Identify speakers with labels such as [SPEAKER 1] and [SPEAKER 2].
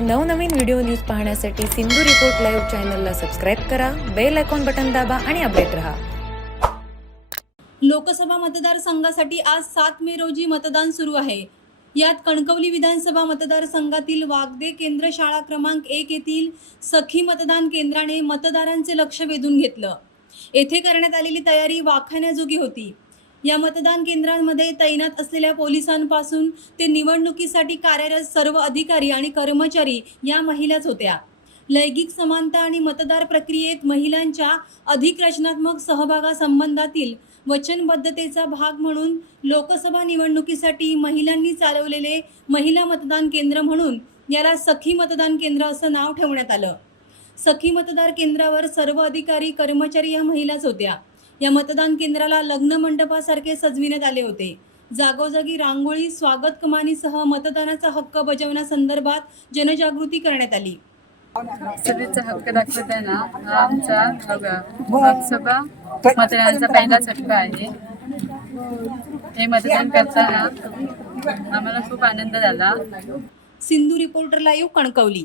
[SPEAKER 1] नवनवीन video news पाहण्यासाठी Sindhu report live चॅनलला सबस्क्राईब करा बेल आयकॉन बटन दाबा आणि अपडेट रहा.
[SPEAKER 2] लोकसभा मतदारसंघासाठी आज सात मे रोजी मतदान सुरू आहे. यात कणकवली विधानसभा मतदारसंघातील वागदे केंद्र शाळा क्रमांक एक येथील सखी मतदान केंद्राने मतदारांचे लक्ष वेधून घेतलं. येथे करण्यात आलेली तयारी वाखाण्याजोगी होती. या मतदान केंद्रांमध्ये तैनात असलेल्या पोलिसांपासून ते निवडणुकीसाठी कार्यरत सर्व अधिकारी आणि कर्मचारी या महिलाच होत्या. लैंगिक समानता आणि मतदार प्रक्रियेत महिलांच्या अधिक रचनात्मक सहभागासंबंधातील वचनबद्धतेचा भाग म्हणून लोकसभा निवडणुकीसाठी महिलांनी चालवलेले महिला मतदान केंद्र म्हणून याला सखी मतदान केंद्र असं नाव ठेवण्यात आलं. सखी मतदार केंद्रावर सर्व अधिकारी कर्मचारी या महिलाच होत्या. या मतदान केंद्राला लग्न मंडपासारखे सजविण्यात आले होते. जागोजागी रांगोळी स्वागत कमानीसह मतदानाचा हक्क बजावण्यासंदर्भात जनजागृती करण्यात आली.
[SPEAKER 3] लोकसभेचा हक्क दाखवताना हा आमचा लोक- लोकसभा मतदानाचा पहिला टप्पा आहे. हे मतदान करताना आम्हाला खूप आनंद झाला.
[SPEAKER 2] Sindhu reporter live Kankavli.